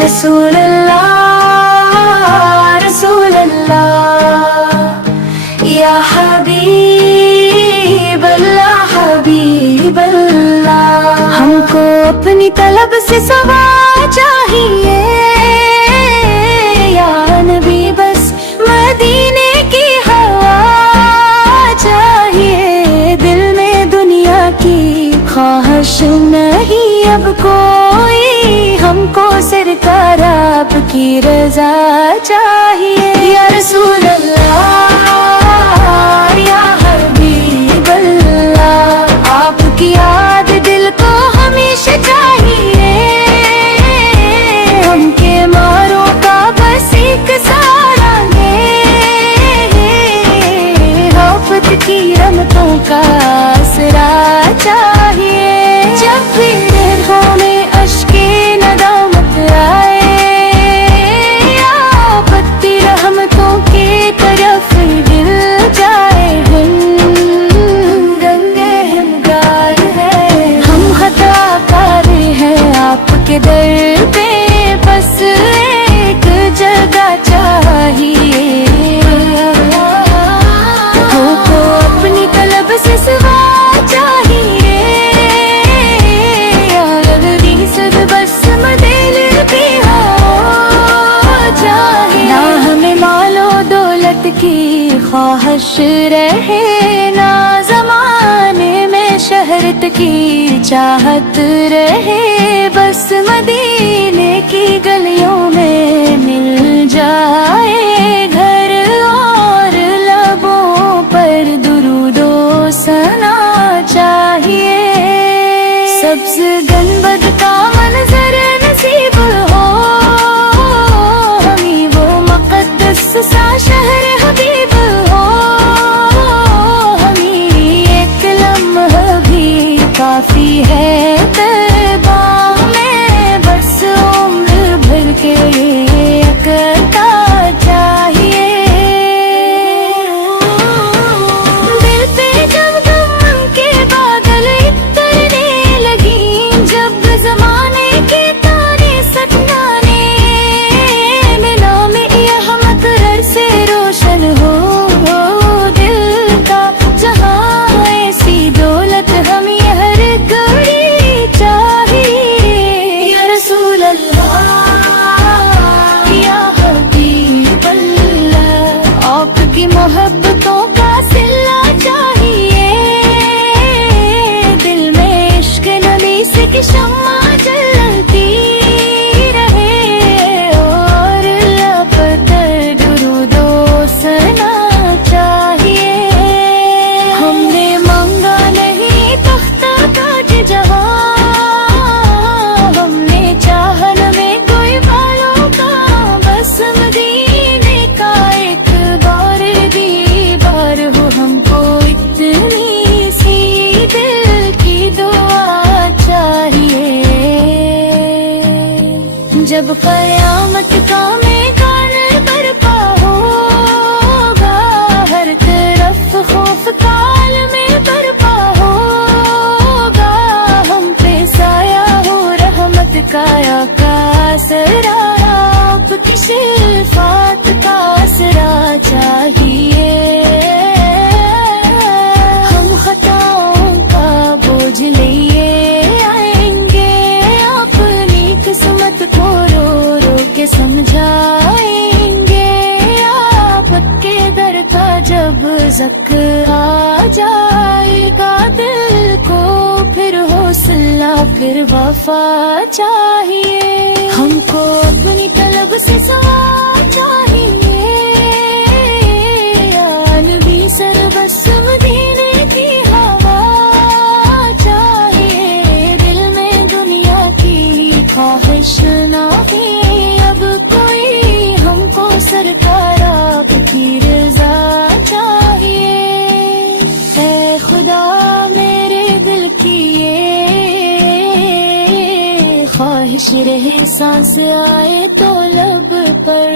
رسول اللہ رسول اللہ یا حبیب اللہ حبیب اللہ، ہم کو اپنی طلب سے سوا چاہیے یا نبی، بس مدینے کی ہوا چاہیے، دل میں دنیا کی خواہش نہیں اب کوئی، ہم کو سرکار آپ کی رضا چاہیے یا رسول اللہ یا حبیب اللہ، آپ کی یاد دل کو ہمیشہ چاہیے، ہم کے ماروں کا بس ایک سہارا ہے، آفت کی رحمتوں کا آسرا چاہیے، جب بھی دلوں میں اشکِ ندامت آئے، آفتی رحمتوں کی طرف دل جائے، گنگار ہے ہم خطا کار ہیں آپ کے در پہ، بس ایک جگہ چاہیے، ہم کو اپنی طلب سے سوا چاہیے، سب بس مدل بھی ہو چاہیے، نہ ہمیں مال و دولت کی خواہش رہے، نہ زمانے میں شہرت کی چاہت رہے، بس مدینے کی گلیوں میں مل جائے گھر، اور لبوں پر درود و ثنا چاہیے، سبز گنبد کا منظر نصیب ہو، ہمیں وہ مقدس سا شہر حبیب ہو، ہمیں ایک لمحہ بھی کافی ہے طیبہ میں، بس عمر بھر کے اکتا چاہیے، دل پہ جب غم کے بادل اترنے لگی، جب زمانے کی تانے ستانے میں نام یہ مقرر سے روشن ہو دل کا جہاں، ایسی دولت ہمیں ہر گھڑی چاہیے یا رسول اللہ یا حبیب اللہ، آپ کی محبتوں کا صلہ چاہیے، دل میں عشق نبی سے کی شمع جلتی رہے، اور لب پر درود و ثنا چاہیے، ہم نے مانگا نہیں تخت تاج جہاں، ہم نے چاہن میں کوئی والوں کا، بس مدینے کا ایک بار دیدار ہو، ہم کو اتنی سی دل کی دعا چاہیے، جب قیامت کا میدان برپا ہوگا، ہر طرف خوف کال میں برپا ہوگا، ہم پہ سایہ ہو رحمت کا آسرا، آپ کی شفاعت کا آسرا چاہیے، ہم خطاؤں کا بوجھ لیے آئیں گے، اپنی قسمت کو رو رو کے سمجھائیں گے، آپ کے در کا جب ذکر آ جائے گا، دل کو پھر حوصلہ پھر وفا چاہیے، ہم کو اپنی طلب سے سوا چاہیے یا نبی، سر بس مدینے کی ہوا چاہیے، دل میں دنیا کی خواہش نہ ہی اب کوئی، ہم کو سرکار آپ کی رضا چاہیے، اے خدا میرے دل کی یہ خواہش رہے، سانس آئے تو لب پر